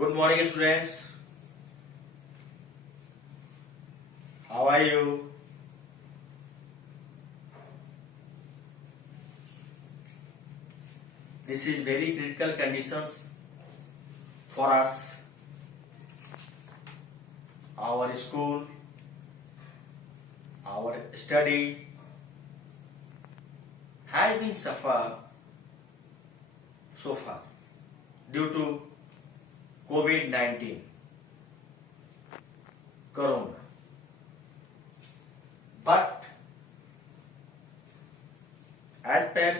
Good morning, students. How are you? This is very critical conditions for us. Our school, our study has been suffered so far due to COVID-19, Corona. But as per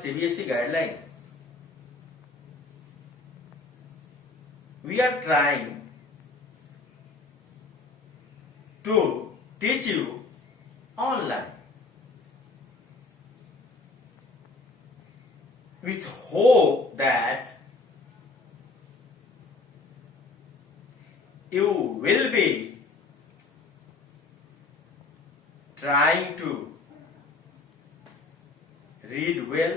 CBSE guideline, we are trying to teach you online with hope that you will be trying to read well,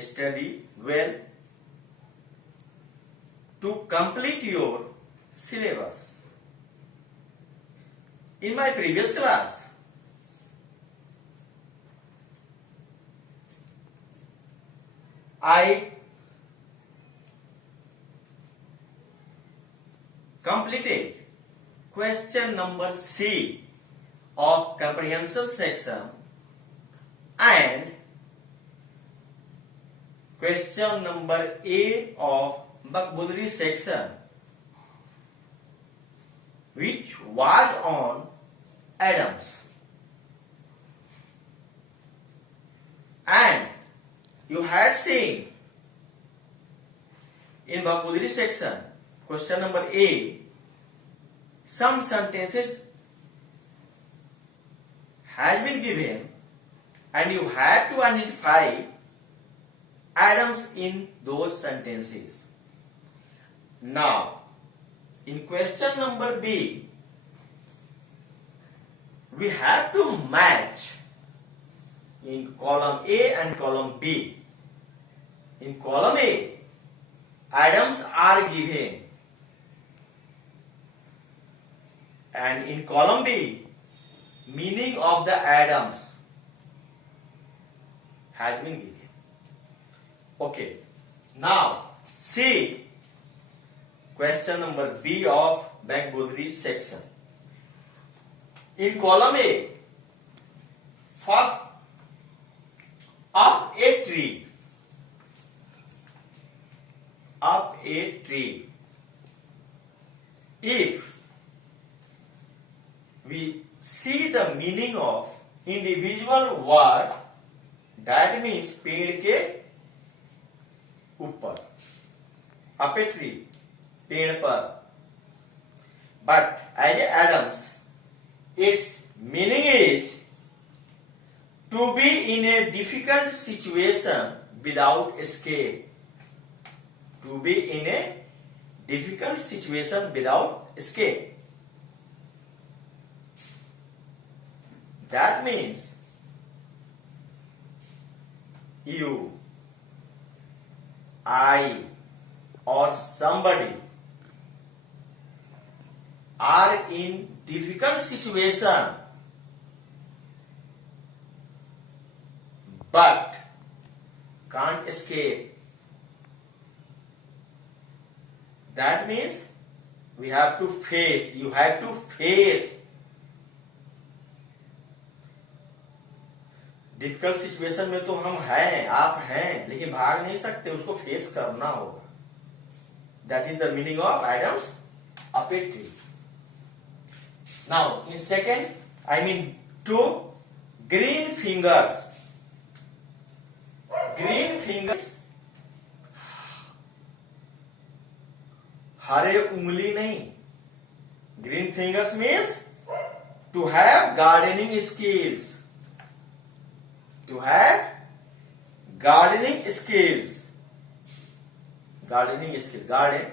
study well to complete your syllabus. In my previous class, I completed question number C of comprehension section and question number A of vocabulary section, which was on Adams. And you had seen in vocabulary section, question number A, some sentences has been given and you had to identify Adams in those sentences. Now, in question number B, we have to match in column A and column B. In column A, Adams are given, and in column B, meaning of the Adams has been given. Okay, now see question number B of vocabulary section. In column A, first, up a tree. Up a tree. If we see the meaning of individual word, that means पेड़ के ऊपर, up a tree, पेड़ पर. But as Adams, its meaning is to be in a difficult situation without escape. To be in a difficult situation without escape. That means you, I, or somebody are in difficult situation but can't escape. That means we have to face, you have to face difficult situation में. तो हम हैं, आप हैं, लेकिन भाग नहीं सकते, उसको फेस करना होगा. That is the meaning of Adam's up a tree. Now in second, I mean to green fingers. Green fingers, हरे उंगली नहीं. Green fingers means to have gardening skills. To have gardening skills. Gardening skill, garden,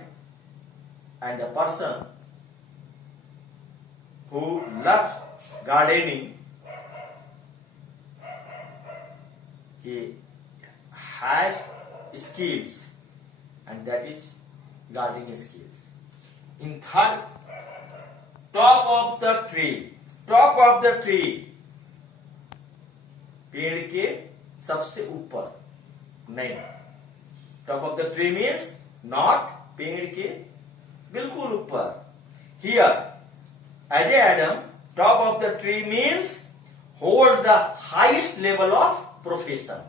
and the person who loves gardening, he has skills. and that is gardening skills. In third, top of the tree. Top of the tree, पेड़ के सबसे ऊपर नहीं. Top of the tree means not पेड़ के बिल्कुल ऊपर. Here, as Adam, top of the tree means hold the highest level of profession.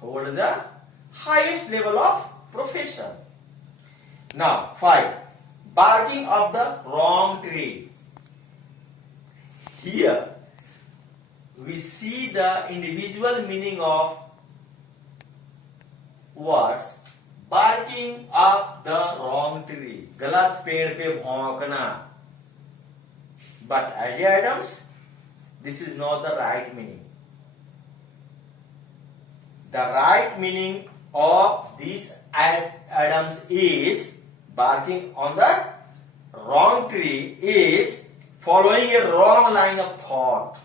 Hold the highest level of profession. Now, 5. Barking of the wrong tree. Here, we see the individual meaning of words. Barking up the wrong tree. गलत पेड़ पे भौंकना. But as Adams, this is not the right meaning. The right meaning of this Adams is barking on the wrong tree is following a wrong line of thought.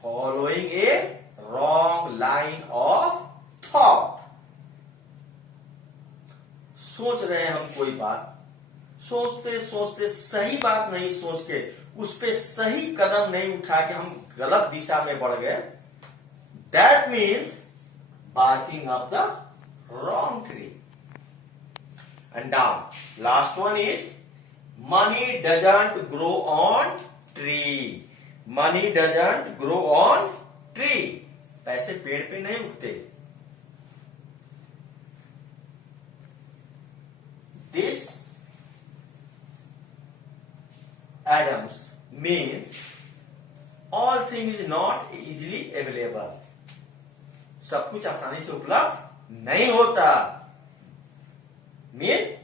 Following a wrong line of thought. सोच रहे हैं हम कोई बात, सोचते सोचते सही बात नहीं सोच के उस पे सही कदम नहीं उठा के हम गलत दिशा में बढ़ गए. That means barking up the wrong tree. And now, last one is money doesn't grow on tree. Money doesn't grow on tree. पैसे पेड़ पे नहीं उगते. This Adams means all things is not easily available. सब कुछ आसानी से उपलब्ध नहीं होता. Mean,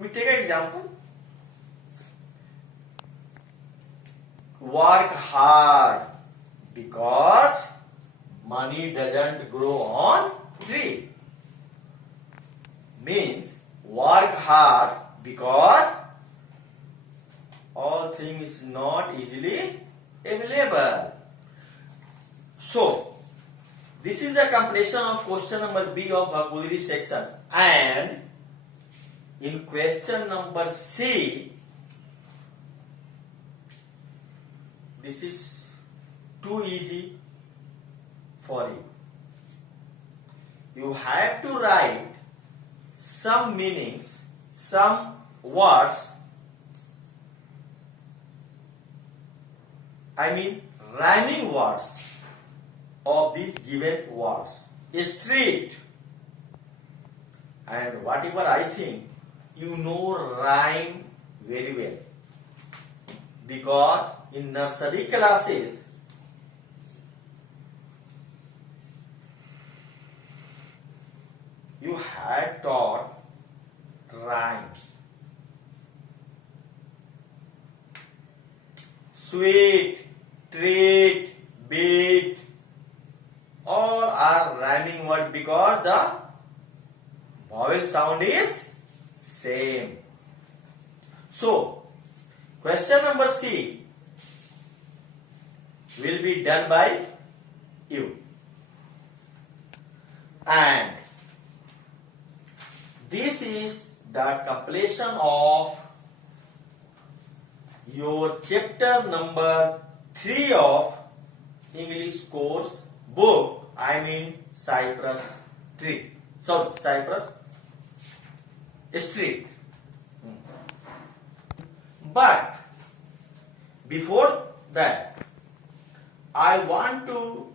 we take an example. Work hard because money doesn't grow on tree. Means work hard because all things not easily available. So, this is the completion of question number B of vocabulary section. And in question number C, this is too easy for you. You have to write some meanings, some words, I mean rhyming words of these given words. Street, and whatever I think you know rhyme very well, because in nursery classes you had taught rhymes. Sweet, treat, beat, all are rhyming words because the vowel sound is same. So, question number C will be done by you. And this is the completion of your chapter number 3 of English course book, I mean Cypress Tree. Sorry, Cypress Street. But before that, I want to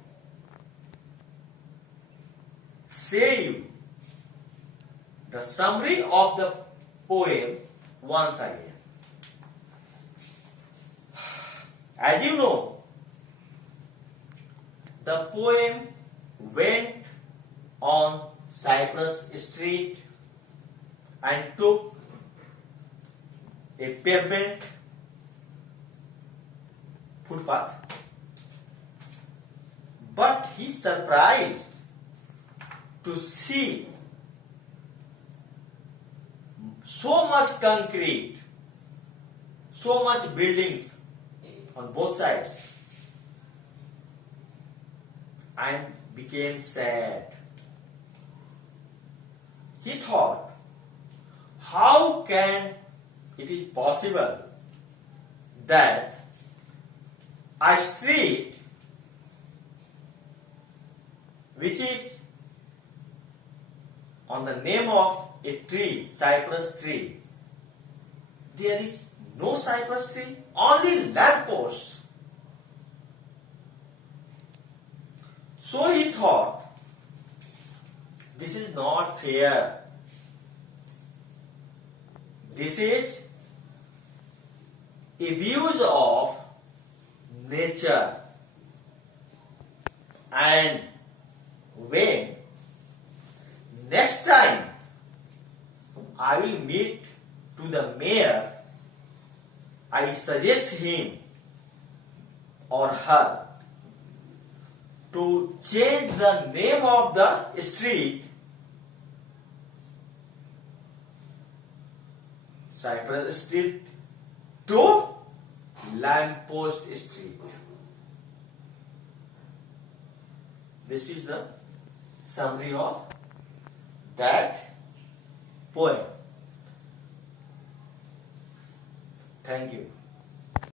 say you the summary of the poem once again. As you know, the poem went on Cypress Street and took a pavement footpath. But he surprised to see so much concrete, so much buildings on both sides. and became sad. He thought, how can it is possible that a street which is on the name of a tree, cypress tree, there is no cypress tree, only lampposts. So he thought, this is not fair. This is abuse of nature. And when next time I will meet to the mayor, I suggest him or her to change the name of the street Cypress Street to Lamppost Street. This is the summary of that poem. Thank you.